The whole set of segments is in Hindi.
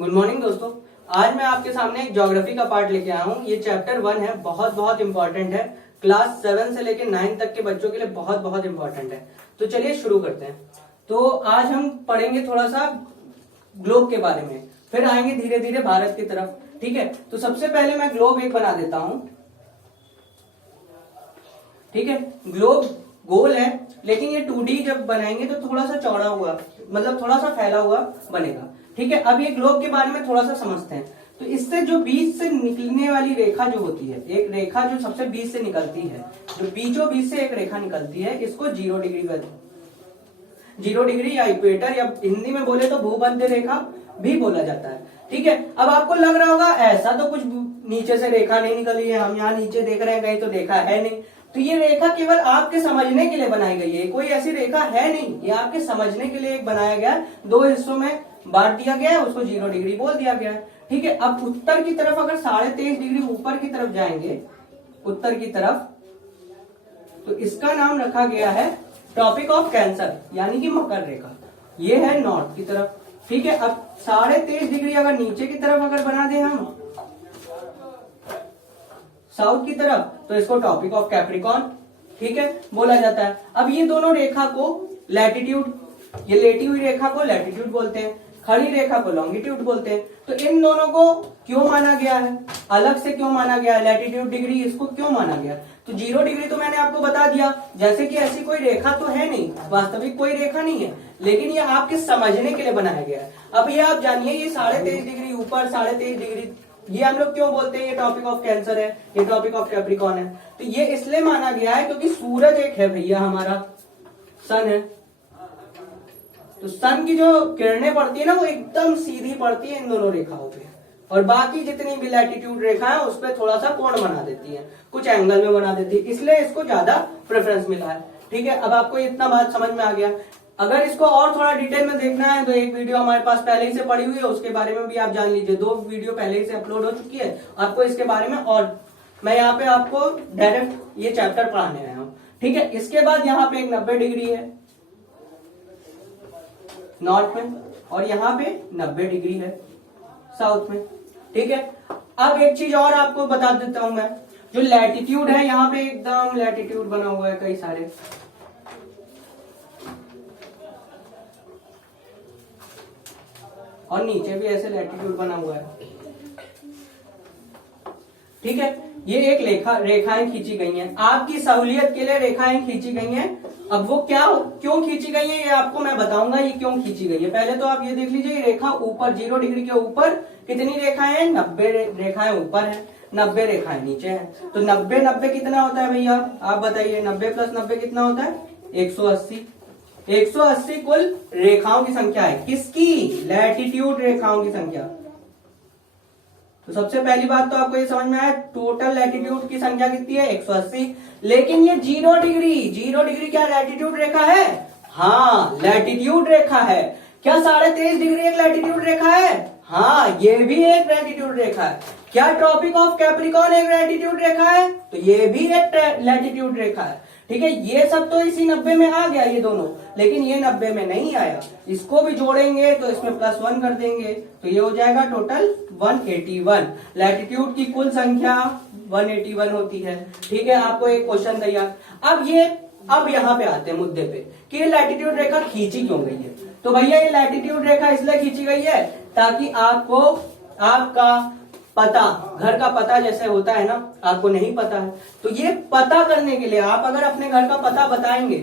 गुड मॉर्निंग दोस्तों। आज मैं आपके सामने एक ज्योग्राफी का पार्ट लेके आया हूँ। ये चैप्टर 1 है, बहुत बहुत इंपॉर्टेंट है। क्लास 7 से लेकर 9 तक के बच्चों के लिए बहुत बहुत इंपॉर्टेंट है। तो चलिए शुरू करते हैं। तो आज हम पढ़ेंगे थोड़ा सा ग्लोब के बारे में, फिर आएंगे धीरे धीरे भारत की तरफ। ठीक है, तो सबसे पहले मैं ग्लोब एक बना देता हूं। ठीक है, ग्लोब गोल है, लेकिन ये 2D जब बनाएंगे तो थोड़ा सा चौड़ा हुआ, मतलब थोड़ा सा फैला हुआ बनेगा। ठीक है, अब ये ग्लोब के बारे में थोड़ा सा समझते हैं। तो इससे जो बीच से निकलने वाली रेखा जो होती है, एक रेखा जो सबसे बीच से निकलती है, जो बीचों बीच से एक रेखा निकलती है, इसको 0 डिग्री कहते हैं। 0 डिग्री या इक्वेटर, या हिंदी में बोले तो भूमध्य रेखा भी बोला जाता है। ठीक है, अब आपको लग रहा होगा ऐसा तो कुछ नीचे से रेखा नहीं निकली है, हम यहाँ नीचे देख रहे हैं, कहीं तो देखा है नहीं। तो ये रेखा केवल आपके समझने के लिए बनाई गई है, कोई ऐसी रेखा है नहीं, ये आपके समझने के लिए एक बनाया गया है। 2 हिस्सों में बांट दिया गया है, उसको 0 डिग्री बोल दिया गया है। ठीक है, अब उत्तर की तरफ अगर 23.5 डिग्री ऊपर की तरफ जाएंगे, उत्तर की तरफ, तो इसका नाम रखा गया है ट्रॉपिक ऑफ कैंसर, यानी कि मकर रेखा। ये है नॉर्थ की तरफ। ठीक है, अब 23.5 डिग्री अगर नीचे की तरफ अगर बना दे हम साउथ की तरफ, तो इसको टॉपिक ऑफ कैप्रिकॉन, ठीक है, बोला जाता है। अब ये दोनों रेखा को लैटिट्यूड, ये लेटी हुई रेखा को लैटिट्यूड बोलते हैं, खड़ी रेखा को लॉन्गिट्यूड बोलते हैं। तो इन दोनों को क्यों माना गया है, अलग से क्यों माना गया है, लैटिट्यूड डिग्री इसको क्यों माना गया? तो 0 डिग्री तो मैंने आपको बता दिया, जैसे कि ऐसी कोई रेखा तो है नहीं, वास्तविक कोई रेखा नहीं है, लेकिन ये आपके समझने के लिए बनाया गया है। अब ये आप जानिए, ये 23.5 डिग्री ऊपर, 23.5 डिग्री, ये हम लोग क्यों बोलते हैं ये टॉपिक ऑफ कैंसर है, ये टॉपिक ऑफ कैप्रिकॉन है? तो ये इसलिए माना गया है क्योंकि सूरज एक है भैया, हमारा सन है, तो सन की जो किरणें पड़ती है ना, वो एकदम सीधी पड़ती है इन दोनों रेखाओं पे, और बाकी जितनी भी लैटिट्यूड रेखा है उस पर थोड़ा सा कोण बना देती है, कुछ एंगल में बना देती है, इसलिए इसको ज्यादा प्रेफरेंस मिला है। ठीक है, अब आपको इतना बात समझ में आ गया। अगर इसको और थोड़ा डिटेल में देखना है तो एक वीडियो हमारे पास पहले ही से पड़ी हुई है, उसके बारे में भी आप जान लीजिए। 2 वीडियो पहले ही से अपलोड हो चुकी है आपको इसके बारे में, और मैं यहाँ पे आपको डायरेक्ट ये चैप्टर पढ़ाने आया हूँ। ठीक है, इसके बाद यहाँ पे एक 90 डिग्री है नॉर्थ में, और यहाँ पे 90 डिग्री है साउथ में। ठीक है, अब एक चीज और आपको बता देता हूं मैं, जो लैटिट्यूड है, यहाँ पे एकदम लैटिट्यूड बना हुआ है कई सारे, और नीचे भी ऐसे लैटिट्यूड बना हुआ है। ठीक है, ये एक रेखाएं खींची गई हैं, आपकी सहूलियत के लिए रेखाएं खींची गई हैं। अब वो क्या क्यों खींची गई है ये आपको मैं बताऊंगा, ये क्यों खींची गई है। पहले तो आप ये देख लीजिए, रेखा ऊपर 0 डिग्री के ऊपर कितनी रेखाएं हैं, 90 रेखाएं ऊपर है, 90 रेखाएं नीचे है। तो 90 कितना होता है भैया, आप बताइए, 90 + 90 कितना होता है, 180। 180 कुल रेखाओं की संख्या है, किसकी, लैटिट्यूड रेखाओं की संख्या। तो सबसे पहली बात तो आपको ये समझ में आया, टोटल लैटिट्यूड की संख्या कितनी है, 180। लेकिन ये 0 डिग्री क्या लैटिट्यूड रेखा है? हाँ, लैटिट्यूड रेखा है। क्या 23.5 डिग्री एक लैटिट्यूड रेखा है? हाँ, ये भी एक लैटिट्यूड रेखा है। क्या ट्रॉपिक ऑफ कैप्रिकॉन एक लैटिट्यूड रेखा है? तो ये भी एक लैटिट्यूड रेखा है। ठीक है, ये सब तो इसी 90 में आ गया ये दोनों, लेकिन ये 90 में नहीं आया, इसको भी जोड़ेंगे तो इसमें +1 कर देंगे, तो ये हो जाएगा टोटल 181। लैटिट्यूड की कुल संख्या 181 होती है। ठीक है, आपको एक क्वेश्चन दिया। अब यहाँ पे आते हैं मुद्दे पे कि ये लैटिट्यूड रेखा खींची क्यों गई है। तो भैया ये लैटिट्यूड रेखा इसलिए खींची गई है ताकि आपको आपका पता, घर का पता जैसे होता है ना, आपको नहीं पता है, तो ये पता करने के लिए आप अगर अपने घर का पता बताएंगे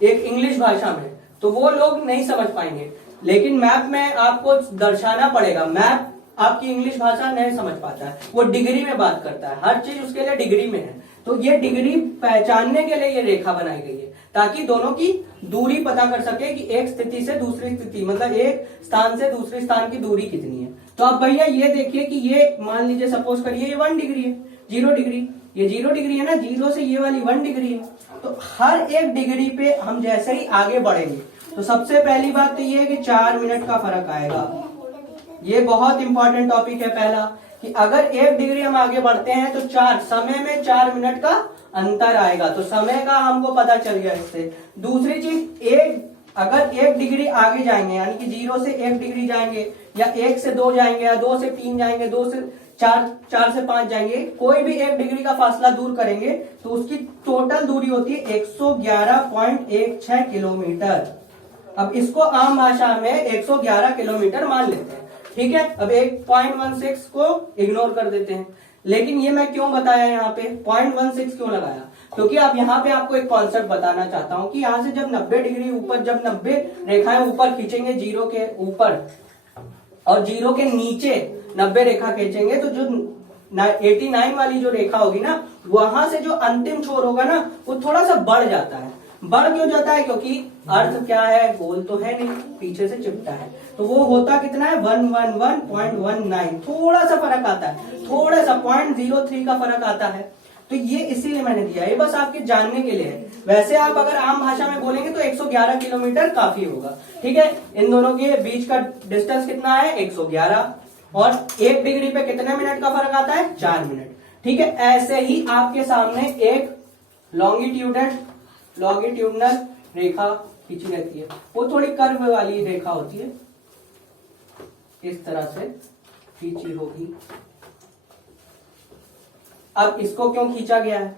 एक इंग्लिश भाषा में तो वो लोग नहीं समझ पाएंगे, लेकिन मैप में आपको दर्शाना पड़ेगा। मैप आपकी इंग्लिश भाषा नहीं समझ पाता है, वो डिग्री में बात करता है, हर चीज उसके लिए डिग्री में है। तो ये डिग्री पहचानने के लिए ये रेखा बनाई गई है, ताकि दोनों की दूरी पता कर सके कि एक स्थिति से दूसरी स्थिति, मतलब एक स्थान से दूसरे स्थान की दूरी कितनी है। तो अब भैया ये देखिए कि ये मान लीजिए, सपोज करिए ये 1 डिग्री है, 0 डिग्री, ये 0 डिग्री है ना, 0 से ये वाली 1 डिग्री है। तो हर एक डिग्री पे हम जैसे ही आगे बढ़ेंगे तो सबसे पहली बात तो ये है कि 4 मिनट का फर्क आएगा। ये बहुत इंपॉर्टेंट टॉपिक है पहला, कि अगर 1 डिग्री हम आगे बढ़ते हैं तो समय में 4 मिनट का अंतर आएगा, तो समय का हमको पता चल गया इससे। दूसरी चीज, अगर 1 डिग्री आगे जाएंगे, यानी कि 0 से 1 डिग्री जाएंगे, या 1 से 2 जाएंगे, या 2 से 3 जाएंगे, 2 से 4, 4 से 5 जाएंगे, कोई भी 1 डिग्री का फासला दूर करेंगे तो उसकी टोटल दूरी होती है 111.16 किलोमीटर। अब इसको आम भाषा में 111 किलोमीटर मान लेते हैं, ठीक है। अब 1.16 को इग्नोर कर देते हैं। लेकिन ये मैं क्यों बताया यहाँ पे 0.16 क्यों लगाया, क्योंकि अब यहाँ पे आपको एक कॉन्सेप्ट बताना चाहता हूं कि यहाँ से जब 90 डिग्री ऊपर, जब 90 रेखाएं ऊपर खींचेंगे जीरो के ऊपर और जीरो के नीचे 90 रेखा खींचेंगे, तो जो 89 वाली जो रेखा होगी ना, वहां से जो अंतिम छोर होगा ना, वो थोड़ा सा बढ़ जाता है। बढ़ क्यों जाता है, क्योंकि अर्थ क्या है, गोल तो है नहीं, पीछे से चिपटा है, तो वो होता कितना है 111.19, थोड़ा सा फर्क आता है, थोड़ा सा 0.03 का फर्क आता है। तो ये इसीलिए मैंने दिया, ये बस आपके जानने के लिए है। वैसे आप अगर आम भाषा में बोलेंगे तो 111 किलोमीटर काफी होगा, ठीक है। इन दोनों के बीच का डिस्टेंस कितना है 111, और 1 डिग्री पे कितने मिनट का फर्क आता है 4 मिनट, ठीक है। ऐसे ही आपके सामने एक लॉन्गिट्यूडनल रेखा खींची रहती है, वो थोड़ी कर्व वाली रेखा होती है, इस तरह से खींची होगी। अब इसको क्यों खींचा गया है,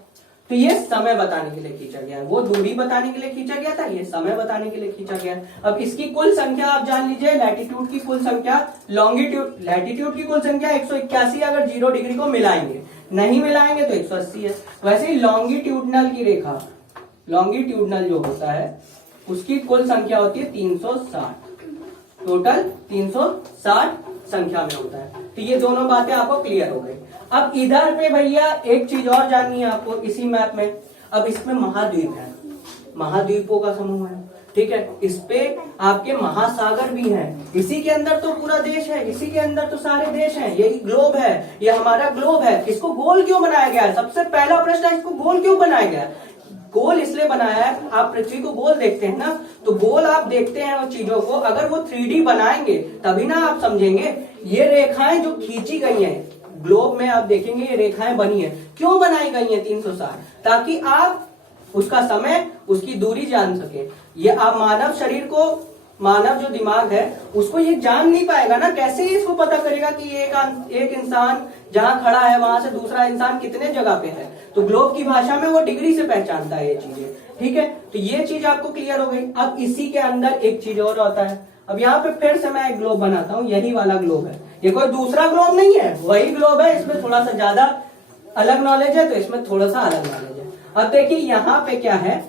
तो ये समय बताने के लिए खींचा गया है, वो दूरी बताने के लिए खींचा गया था, ये समय बताने के लिए खींचा गया है। अब इसकी कुल संख्या आप जान लीजिए, लैटिट्यूड की कुल संख्या, लैटिट्यूड की कुल संख्या 181, अगर 0 डिग्री को मिलाएंगे, नहीं मिलाएंगे तो 180 है। वैसे ही लॉन्गिट्यूडनल की रेखा, लॉन्गिट्यूडनल जो होता है उसकी कुल संख्या होती है 360, टोटल 360 संख्या में होता है। तो ये दोनों बातें आपको क्लियर हो गई। अब इधर पे भैया एक चीज और जाननी है आपको इसी मैप में। अब इसमें महाद्वीप है, महाद्वीपों का समूह है, ठीक है। इस पे आपके महासागर भी हैं, इसी के अंदर तो पूरा देश है, इसी के अंदर तो सारे देश हैं, यही ग्लोब है, ये हमारा ग्लोब है। इसको गोल क्यों बनाया गया है, सबसे पहला प्रश्न है, इसको गोल क्यों बनाया गया है। गोल इसलिए बनाया है, आप पृथ्वी को गोल देखते हैं ना, तो गोल आप देखते हैं उन चीजों को, अगर वो 3D बनाएंगे तभी ना आप समझेंगे। ये रेखाएं जो खींची गई हैं ग्लोब में, आप देखेंगे ये रेखाएं बनी है, क्यों बनाई गई है 360, ताकि आप उसका समय, उसकी दूरी जान सके। ये आप मानव शरीर को, मानव जो दिमाग है उसको ये जान नहीं पाएगा ना, कैसे इसको पता करेगा कि एक इंसान जहां खड़ा है वहां से दूसरा इंसान कितने जगह पे है। तो ग्लोब की भाषा में वो डिग्री से पहचानता है ये चीजें, ठीक है। तो ये चीज आपको क्लियर हो गई। अब इसी के अंदर एक चीज और होता है। अब यहाँ पे फिर से मैं एक ग्लोब बनाता हूँ, यही वाला ग्लोब है, ये कोई दूसरा ग्लोब नहीं है, वही ग्लोब है, इसमें थोड़ा सा ज्यादा अलग नॉलेज है, तो इसमें थोड़ा सा अलग नॉलेज है। अब देखिए यहाँ पे क्या है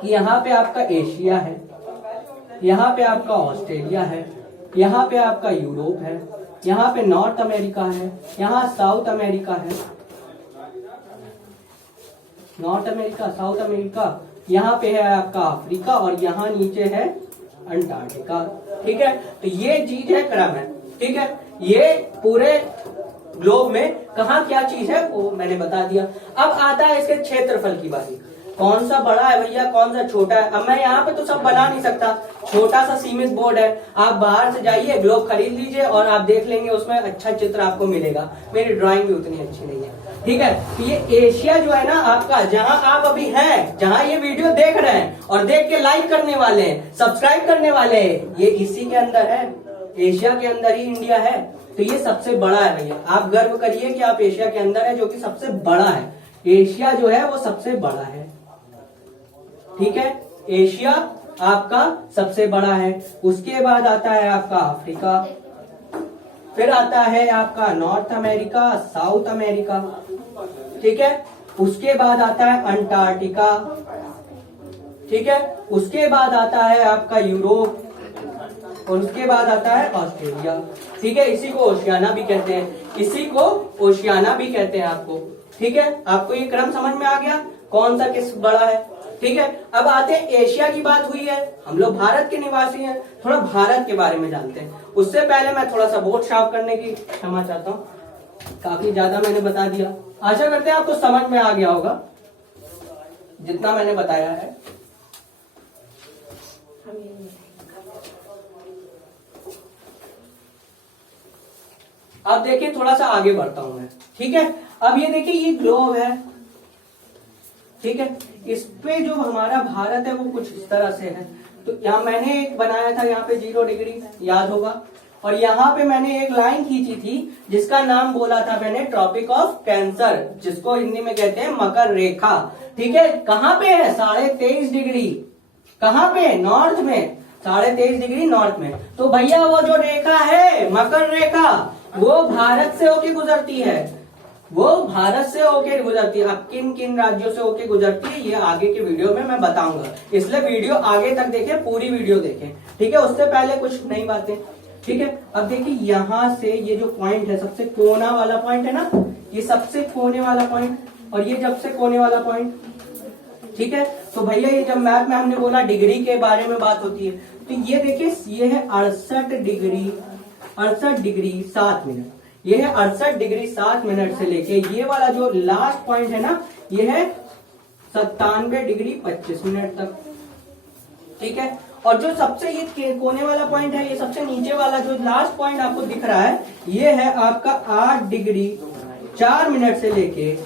कि यहाँ पे आपका एशिया है, यहाँ पे आपका ऑस्ट्रेलिया है, यहाँ पे आपका यूरोप है, यहाँ पे नॉर्थ अमेरिका है, यहाँ साउथ अमेरिका है, नॉर्थ अमेरिका, साउथ अमेरिका, यहाँ पे है आपका अफ्रीका, और यहाँ नीचे है अंटार्कटिका, ठीक है। तो ये चीज है, क्रम है, ठीक है। ये पूरे ग्लोब में कहाँ क्या चीज है वो मैंने बता दिया। अब आता है इसके क्षेत्रफल की बारी, कौन सा बड़ा है भैया, कौन सा छोटा है। अब मैं यहाँ पे तो सब बना नहीं सकता, छोटा सा सीमित बोर्ड है, आप बाहर से जाइए ग्लोब खरीद लीजिए और आप देख लेंगे, उसमें अच्छा चित्र आपको मिलेगा। मेरी ड्राइंग भी उतनी अच्छी नहीं है, ठीक है। तो ये एशिया जो है ना आपका, जहां आप अभी हैं, जहां ये वीडियो देख रहे हैं और देख के लाइक करने वाले हैं, सब्सक्राइब करने वाले हैं, ये इसी के अंदर है, एशिया के अंदर ही इंडिया है। तो ये सबसे बड़ा है भैया, आप गर्व करिए कि आप एशिया के अंदर है, जो कि सबसे बड़ा है। एशिया जो है वो सबसे बड़ा है, ठीक है। एशिया आपका सबसे बड़ा है। उसके बाद आता है आपका अफ्रीका, फिर आता है आपका नॉर्थ अमेरिका, साउथ अमेरिका, ठीक है। उसके बाद आता है अंटार्कटिका, ठीक है। उसके बाद आता है आपका यूरोप, और उसके बाद आता है ऑस्ट्रेलिया, ठीक है। इसी को ओशियाना भी कहते हैं, इसी को ओशियाना भी कहते हैं आपको, ठीक है। आपको ये क्रम समझ में आ गया, कौन सा किस बड़ा है, ठीक है। अब आते हैं, एशिया की बात हुई है, हम लोग भारत के निवासी हैं, थोड़ा भारत के बारे में जानते हैं। उससे पहले मैं थोड़ा सा बोर्ड साफ करने की क्षमा चाहता हूँ, काफी ज्यादा मैंने बता दिया। आशा करते हैं आपको समझ में आ गया होगा जितना मैंने बताया है। अब देखिए थोड़ा सा आगे बढ़ता हूं मैं, ठीक है। अब ये देखिए ये ग्लोब है, ठीक है। इस पे जो हमारा भारत है वो कुछ इस तरह से है। तो यहाँ मैंने एक बनाया था, यहाँ पे 0 डिग्री याद होगा, और यहाँ पे मैंने एक लाइन खींची थी जिसका नाम बोला था मैंने ट्रॉपिक ऑफ कैंसर, जिसको हिंदी में कहते हैं मकर रेखा। ठीक है, कहाँ पे है? 23.5 डिग्री। कहाँ पे? नॉर्थ में, 23.5 डिग्री नॉर्थ में। तो भैया वो जो रेखा है मकर रेखा, वो भारत से होके गुजरती है, वो भारत से होके गुजरती है। अब किन किन राज्यों से होके गुजरती है ये आगे के वीडियो में मैं बताऊंगा, इसलिए वीडियो आगे तक देखें, पूरी वीडियो देखें। ठीक है, उससे पहले कुछ नई बातें। ठीक है, अब देखिए यहां से ये जो पॉइंट है, सबसे कोना वाला पॉइंट है ना, ये सबसे कोने वाला पॉइंट, और ये जब से कोने वाला पॉइंट। ठीक है, तो भैया ये जब मैप में हमने बोला डिग्री के बारे में बात होती है, तो ये देखिए ये है 68 डिग्री 7 मिनट। ये है 68 डिग्री 7 मिनट से लेके ये वाला जो लास्ट पॉइंट है ना, ये है 97 डिग्री 25 मिनट तक। ठीक है, और जो सबसे ये कोने वाला पॉइंट है, ये सबसे नीचे वाला जो लास्ट पॉइंट आपको दिख रहा है, ये है आपका 8 डिग्री 4 मिनट से लेके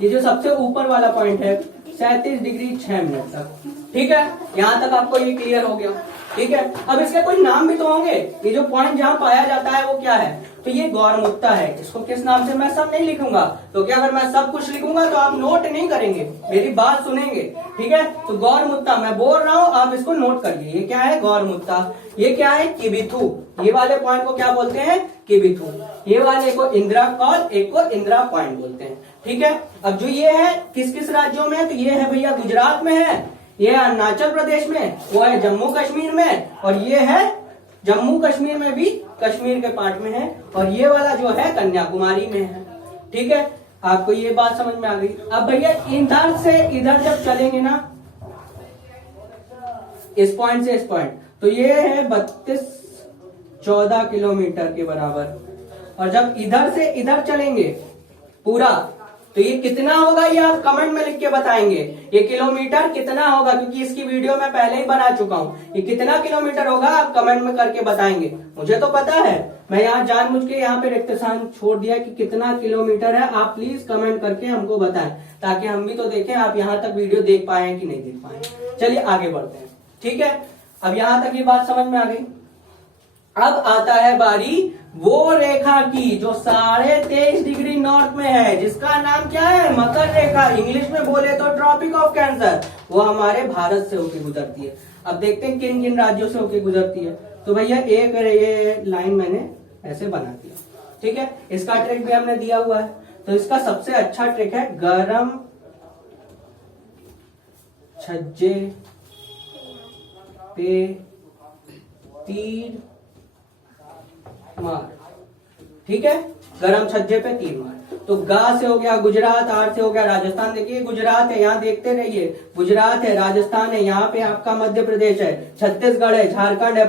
ये जो सबसे ऊपर वाला पॉइंट है 37 डिग्री 6 मिनट तक। ठीक है, यहां तक आपको ये क्लियर हो गया। ठीक है, अब इसके कोई नाम भी तो होंगे। ये जो पॉइंट जहां पाया जाता है वो क्या है? तो ये गौरमुक्ता है। इसको किस नाम से? मैं सब नहीं लिखूंगा, क्योंकि अगर मैं सब कुछ लिखूंगा तो आप नोट नहीं करेंगे, मेरी बात सुनेंगे। ठीक है, तो गौरमुक्ता मैं बोल रहा हूं, आप इसको नोट करिए। ये क्या है? गौरमुक्ता। ये क्या है? किबिथु। ये वाले पॉइंट को क्या बोलते हैं? किबिथु। ये वाले को इंदिरा कॉल, एक को इंदिरा पॉइंट बोलते हैं। ठीक है, अब जो ये है किस किस राज्यों में? तो ये है भैया गुजरात में है, ये अरुणाचल प्रदेश में, वो है जम्मू कश्मीर में, और ये है जम्मू कश्मीर में भी कश्मीर के पार्ट में है, और ये वाला जो है कन्याकुमारी में है। ठीक है, आपको ये बात समझ में आ गई। अब भैया इधर से इधर जब चलेंगे ना, इस पॉइंट से इस पॉइंट, तो ये है 32-14 किलोमीटर के बराबर, और जब इधर से इधर चलेंगे पूरा, तो ये कितना होगा ये आप कमेंट में लिख के बताएंगे। ये किलोमीटर कितना होगा, क्योंकि इसकी वीडियो मैं पहले ही बना चुका हूँ। ये कितना किलोमीटर होगा आप कमेंट में करके बताएंगे। मुझे तो पता है, मैं यहाँ जानबूझ के यहाँ पे रिक्त स्थान छोड़ दिया कि कितना किलोमीटर है। आप प्लीज कमेंट करके हमको बताएं, ताकि हम भी तो देखें आप यहाँ तक वीडियो देख पाए कि नहीं देख पाए। चलिए आगे बढ़ते हैं। ठीक है, अब यहाँ तक ये बात समझ में आ गई। अब आता है बारी वो रेखा की जो 23.5 डिग्री नॉर्थ में है, जिसका नाम क्या है? मकर रेखा। इंग्लिश में बोले तो ट्रॉपिक ऑफ कैंसर। वो हमारे भारत से होकर गुजरती है। अब देखते हैं किन किन राज्यों से होकर गुजरती है। तो भैया एक ये लाइन मैंने ऐसे बना दिया। ठीक है, इसका ट्रिक भी हमने दिया हुआ है। तो इसका सबसे अच्छा ट्रिक है गरम छज्जे पे तीर मार। ठीक है, गरम छज्जे पे तीर मार। तो गा से हो गया गुजरात, आर से हो गया राजस्थान। देखिए गुजरात है, यहाँ देखते रहिए, गुजरात है, राजस्थान है, यहाँ पे आपका मध्य प्रदेश है, छत्तीसगढ़ है, झारखंड है,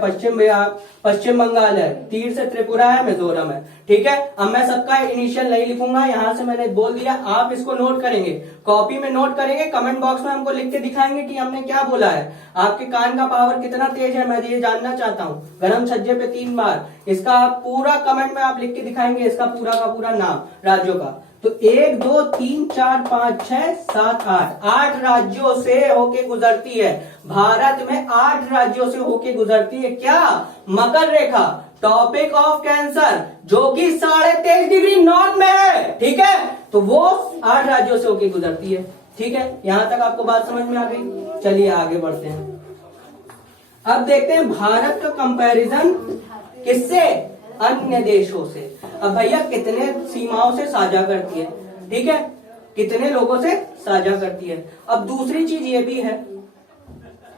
पश्चिम बंगाल है, तीर से त्रिपुरा है, मिजोरम है। ठीक है, अब मैं सबका इनिशियल नहीं लिखूंगा, यहाँ से मैंने बोल दिया, आप इसको नोट करेंगे, कॉपी में नोट करेंगे, कमेंट बॉक्स में हमको लिख के दिखाएंगे कि हमने क्या बोला है। आपके कान का पावर कितना तेज है मैं ये जानना चाहता हूँ। गरम छज्जे पे 3 बार, इसका पूरा कमेंट में आप लिख के दिखाएंगे, इसका पूरा का पूरा नाम राज्यों का। तो 1 2 3 4 5 6 7 8 राज्यों से होके गुजरती है। भारत में 8 राज्यों से होके गुजरती है। क्या? मकर रेखा, टॉपिक ऑफ कैंसर, जो कि 23.5 डिग्री नॉर्थ में है। ठीक है, तो वो 8 राज्यों से होके गुजरती है। ठीक है, यहां तक आपको बात समझ में आ गई। चलिए आगे बढ़ते हैं। अब देखते हैं भारत का कंपैरिजन किससे? अन्य देशों से। अब भैया कितने सीमाओं से साझा करती है? ठीक है, कितने लोगों से साझा करती है। अब दूसरी चीज ये भी है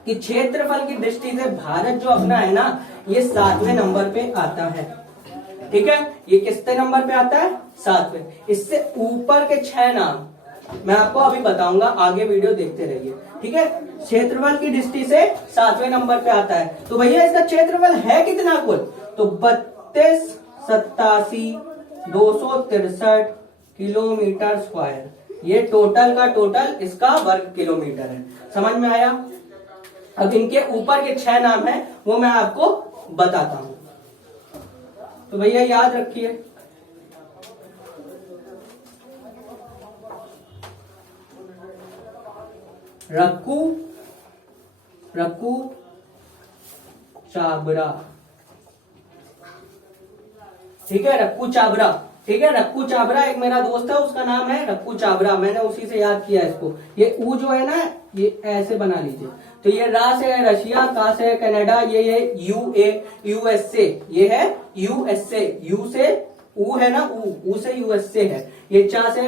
कि क्षेत्रफल की दृष्टि से भारत जो अपना है ना, ये 7वें नंबर पे आता है। ठीक है, ये किसते नंबर पे आता है? 7वें। इससे ऊपर के 6 नाम मैं आपको अभी बताऊंगा, आगे वीडियो देखते रहिए। ठीक है, क्षेत्रफल की दृष्टि से 7वें नंबर पे आता है। तो भैया इसका क्षेत्रफल है कितना कुल? तो 32,87,263 किलोमीटर स्क्वायर। ये टोटल का टोटल इसका वर्ग किलोमीटर है। समझ में आया? अब इनके ऊपर के 6 नाम हैं, वो मैं आपको बताता हूं। तो भैया याद रखिए, रक्कू, रक्कू चाबरा, ठीक है, रक्कू चाबरा। ठीक है, रक्कू चाबरा एक मेरा दोस्त है, उसका नाम है रक्कू चाबरा, मैंने उसी से याद किया इसको। ये ऊ जो है ना, ये ऐसे बना लीजिए। तो ये रा से है रशिया, का से है कनाडा, ये है यूएसए, ये है यूएसए, यू से ऊ है ना, ऊ से यूएसए है। ये चा से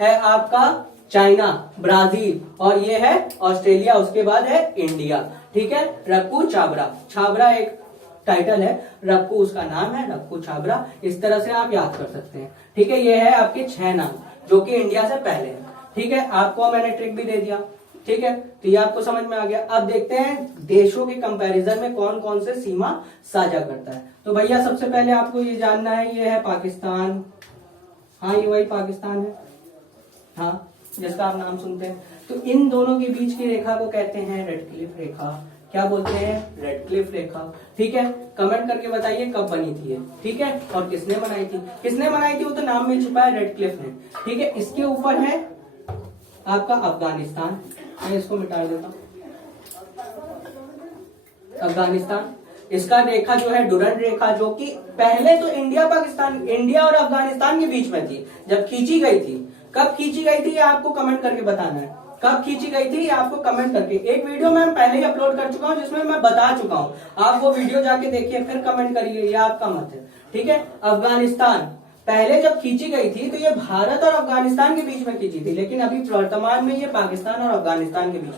है आपका चाइना, ब्राजील, और ये है ऑस्ट्रेलिया, उसके बाद है इंडिया। ठीक है, रक्कू चाबरा, छाबरा एक टाइटल है, रक्कू उसका नाम है, रक्कू छाबरा। इस तरह से आप याद कर सकते हैं। ठीक है, ये है आपके 6 नाम जो कि इंडिया से पहले है। ठीक है, आपको मैंने ट्रिक भी दे दिया। ठीक है, तो ये आपको समझ में आ गया। अब देखते हैं देशों के कंपैरिजन में कौन कौन से सीमा साझा करता है। तो भैया सबसे पहले आपको ये जानना है, ये है पाकिस्तान। हाँ, ये वही पाकिस्तान है, हाँ, जिसका आप नाम सुनते हैं। तो इन दोनों के बीच की रेखा को कहते हैं रेड क्लिफ रेखा। क्या बोलते हैं? रेड क्लिफ रेखा। ठीक है, कमेंट करके बताइए कब बनी थी ये। ठीक है, और किसने बनाई थी? किसने बनाई थी वो तो नाम में छुपा है, रेड क्लिफ ने। ठीक है, इसके ऊपर है आपका अफगानिस्तान, मैं इसको मिटा देता हूं। अफगानिस्तान, इसका रेखा जो है डुरंड रेखा, जो कि पहले तो इंडिया और अफगानिस्तान के बीच में थी जब खींची गई थी। कब खींची गई थी ये आपको कमेंट करके बताना है। कब खींची गई थी ये आपको कमेंट करके, एक वीडियो में पहले ही अपलोड कर चुका हूं जिसमें मैं बता चुका हूं, आप वो वीडियो जाके देखिए, फिर कमेंट करिए, ये आपका मत है। ठीक है, अफगानिस्तान पहले जब खींची गई थी तो ये भारत और अफगानिस्तान के बीच में खींची थी, लेकिन अभी वर्तमान में ये पाकिस्तान और अफगानिस्तान के बीच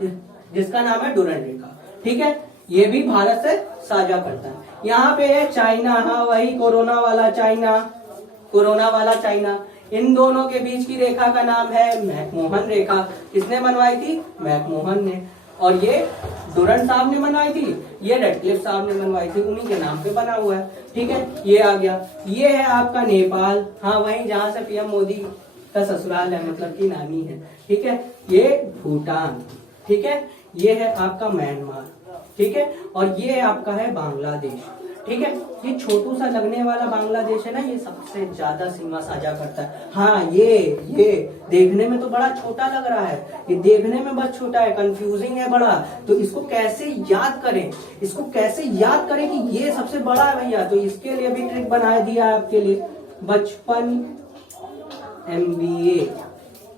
में, जिसका नाम है डुरंड रेखा। ठीक है, ये भी भारत से साझा करता है। यहाँ पे है चाइना, हाँ वही कोरोना वाला चाइना। इन दोनों के बीच की रेखा का नाम है मैकमोहन रेखा। किसने बनवाई थी? मैकमोहन ने। और ये डुरंड साहब ने बनवाई थी, ये रेडक्लिफ साहब ने बनवाई थी, उन्हीं के नाम पे बना हुआ है। ठीक है, ये आ गया। ये है आपका नेपाल, हाँ वही जहां से पीएम मोदी का ससुराल है, मतलब की नानी है। ठीक है, ये भूटान। ठीक है, ये है आपका म्यांमार। ठीक है, और ये आपका है बांग्लादेश। ठीक है, ये छोटू सा लगने वाला बांग्लादेश है ना, ये सबसे ज्यादा सीमा साझा करता है। हाँ, ये देखने में तो बड़ा छोटा लग रहा है, ये देखने में बस छोटा है, कंफ्यूजिंग है बड़ा। तो इसको कैसे याद करें, कि ये सबसे बड़ा है भैया। तो इसके लिए भी ट्रिक बना दिया है आपके लिए, बचपन MBA।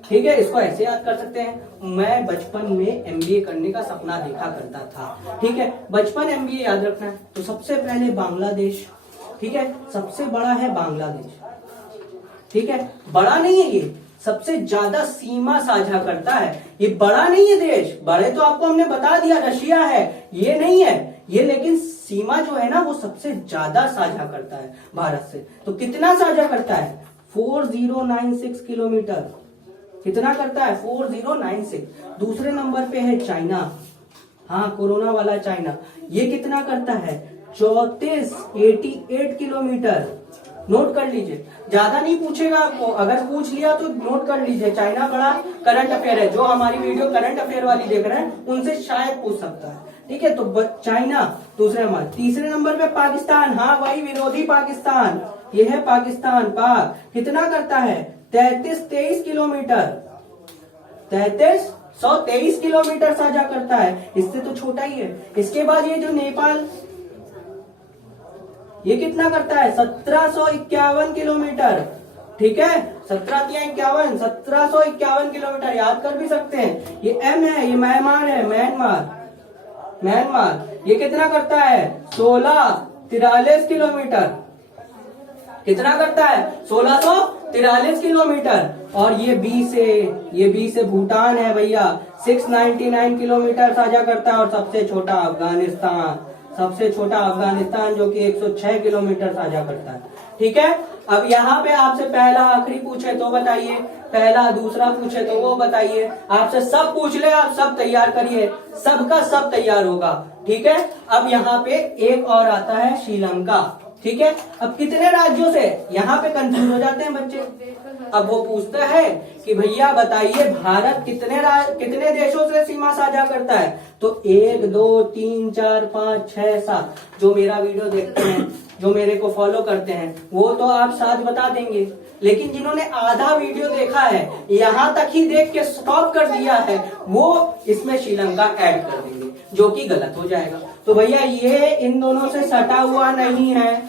ठीक है, इसको ऐसे याद कर सकते हैं, मैं बचपन में MBA करने का सपना देखा करता था। ठीक है, बचपन MBA याद रखना है। तो सबसे पहले बांग्लादेश। ठीक है, सबसे बड़ा है बांग्लादेश। ठीक है, बड़ा नहीं है ये, सबसे ज्यादा सीमा साझा करता है। ये बड़ा नहीं है देश, बड़े तो आपको हमने बता दिया, रशिया है, ये नहीं है ये, लेकिन सीमा जो है ना वो सबसे ज्यादा साझा करता है भारत से। तो कितना साझा करता है? 4096 किलोमीटर। कितना करता है? 4096। दूसरे नंबर पे है चाइना, हाँ कोरोना वाला चाइना, ये कितना करता है? 88 किलोमीटर। नोट कर लीजिए, ज्यादा नहीं पूछेगा आपको, अगर पूछ लिया तो नोट कर लीजिए। चाइना बड़ा करंट अफेयर है, जो हमारी वीडियो करंट अफेयर वाली देख रहे हैं उनसे शायद पूछ सकता है। ठीक है, तो चाइना दूसरे नंबर। तीसरे नंबर पे पाकिस्तान, हाँ वही विरोधी पाकिस्तान, ये है पाकिस्तान, पाक। कितना करता है? 33 किलोमीटर, 123 किलोमीटर साझा करता है, इससे तो छोटा ही है। इसके बाद ये जो नेपाल, ये कितना करता है? 1751 किलोमीटर। ठीक है, 1751 किलोमीटर, याद कर भी सकते हैं। ये M है, ये म्यांमार है, म्यांमार। ये कितना करता है? 1643 किलोमीटर। कितना करता है? 1643 किलोमीटर। और ये बी से भूटान है भैया, 699 किलोमीटर साझा करता है। और सबसे छोटा अफगानिस्तान जो कि 106 किलोमीटर साझा करता है। ठीक है, अब यहाँ पे आपसे पहला आखिरी पूछे तो बताइए, पहला दूसरा पूछे तो वो बताइए, आपसे सब पूछ ले, आप सब तैयार करिए, सबका सब तैयार होगा। ठीक है, अब यहाँ पे एक और आता है श्रीलंका। ठीक है, अब कितने राज्यों से, यहाँ पे कंफ्यूज हो जाते हैं बच्चे। अब वो पूछता है कि भैया बताइए भारत कितने देशों से सीमा साझा करता है? तो 1 2 3 4 5 6 7, जो मेरा वीडियो देखते हैं, जो मेरे को फॉलो करते हैं, वो तो आप 7 बता देंगे। लेकिन जिन्होंने आधा वीडियो देखा है, यहाँ तक ही देख के स्टॉप कर दिया है, वो इसमें श्रीलंका ऐड कर देंगे, जो कि गलत हो जाएगा। तो भैया ये इन दोनों से सटा हुआ नहीं है,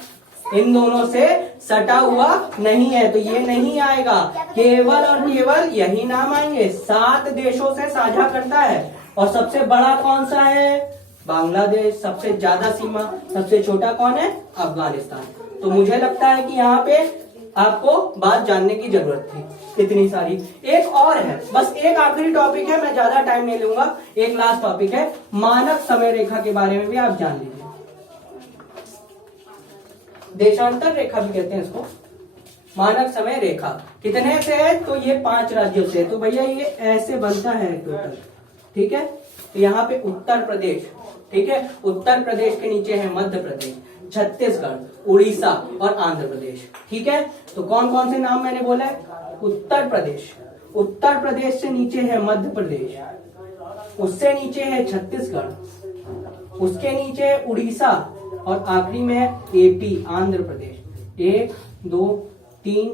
इन दोनों से सटा हुआ नहीं है, तो ये नहीं आएगा। केवल और केवल यही नाम आएंगे। 7 देशों से साझा करता है। और सबसे बड़ा कौन सा है? बांग्लादेश। सबसे ज्यादा सीमा। सबसे छोटा कौन है? अफगानिस्तान। तो मुझे लगता है कि यहाँ पे आपको बात जानने की जरूरत थी, इतनी सारी। एक और है, बस एक आखिरी टॉपिक है, मैं ज्यादा टाइम नहीं लूंगा। एक लास्ट टॉपिक है, मानक समय रेखा के बारे में भी आप जान लीजिए। देशांतर रेखा भी कहते हैं इसको। मानक समय रेखा कितने से है? तो ये 5 राज्यों से। तो भैया ये ऐसे बनता है टोटल, ठीक है। तो यहाँ पे उत्तर प्रदेश, ठीक है, उत्तर प्रदेश के नीचे है मध्य प्रदेश, छत्तीसगढ़, उड़ीसा और आंध्र प्रदेश, ठीक है। तो कौन कौन से नाम मैंने बोला है? उत्तर प्रदेश, उत्तर प्रदेश से नीचे है मध्य प्रदेश, उससे नीचे है छत्तीसगढ़, उसके नीचे है उड़ीसा और आखिरी में है एपी, आंध्र प्रदेश। 1 2 3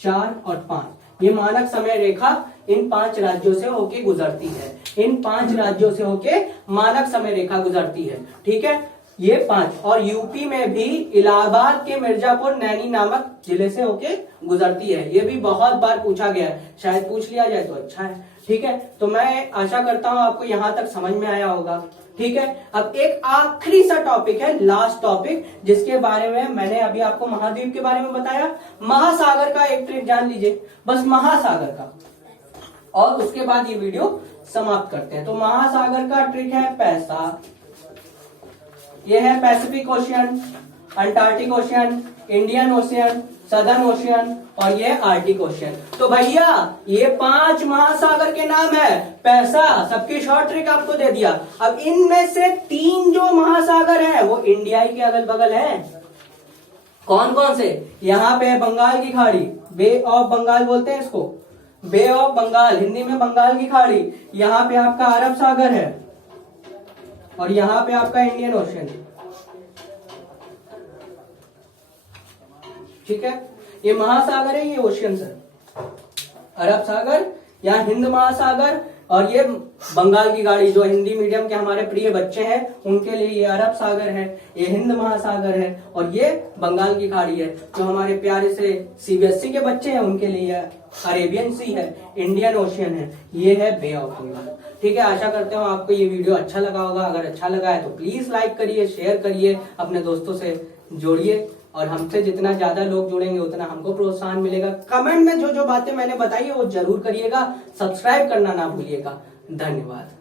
4 और 5, ये मानक समय रेखा इन 5 राज्यों से होके गुजरती है। इन 5 राज्यों से होके मानक समय रेखा गुजरती है, ठीक है। ये 5, और यूपी में भी इलाहाबाद के मिर्जापुर नैनी नामक जिले से होके गुजरती है। ये भी बहुत बार पूछा गया है, शायद पूछ लिया जाए तो अच्छा है, ठीक है। तो मैं आशा करता हूं आपको यहां तक समझ में आया होगा, ठीक है। अब एक आखिरी सा टॉपिक है, लास्ट टॉपिक, जिसके बारे में मैंने अभी आपको महाद्वीप के बारे में बताया। महासागर का एक ट्रिक जान लीजिए, बस महासागर का, और उसके बाद ये वीडियो समाप्त करते हैं। तो महासागर का ट्रिक है पैसा। ये है Pacific ocean, Antarctic ocean, Indian ocean, southern ocean और ये आर्टिक ओशियन। तो भैया ये 5 महासागर के नाम है। पैसा सबकी शॉर्ट ट्रिक आपको दे दिया। अब इनमें से 3 जो महासागर है वो इंडिया के अगल बगल है। कौन कौन से? यहाँ पे है बंगाल की खाड़ी, बे ऑफ बंगाल बोलते हैं इसको, बे ऑफ बंगाल, हिंदी में बंगाल की खाड़ी। यहाँ पे आपका अरब सागर है और यहाँ पे आपका इंडियन ओशियन, ठीक है। ये महासागर है, ये ओशियन है। अरब सागर या हिंद महासागर, और ये बंगाल की खाड़ी, जो हिंदी मीडियम के हमारे प्रिय बच्चे हैं उनके लिए ये अरब सागर है, ये हिंद महासागर है, और ये बंगाल की खाड़ी है। जो हमारे प्यारे से सीबीएसई के बच्चे हैं उनके लिए अरेबियन सी है, इंडियन ओशियन है, ये है बे ऑफ बंगाल, ठीक है। आशा करते हूँ आपको ये वीडियो अच्छा लगा होगा। अगर अच्छा लगा है तो प्लीज लाइक करिए, शेयर करिए, अपने दोस्तों से जोड़िए, और हमसे जितना ज्यादा लोग जुड़ेंगे उतना हमको प्रोत्साहन मिलेगा। कमेंट में जो जो बातें मैंने बताई है वो जरूर करिएगा। सब्सक्राइब करना ना भूलिएगा। धन्यवाद।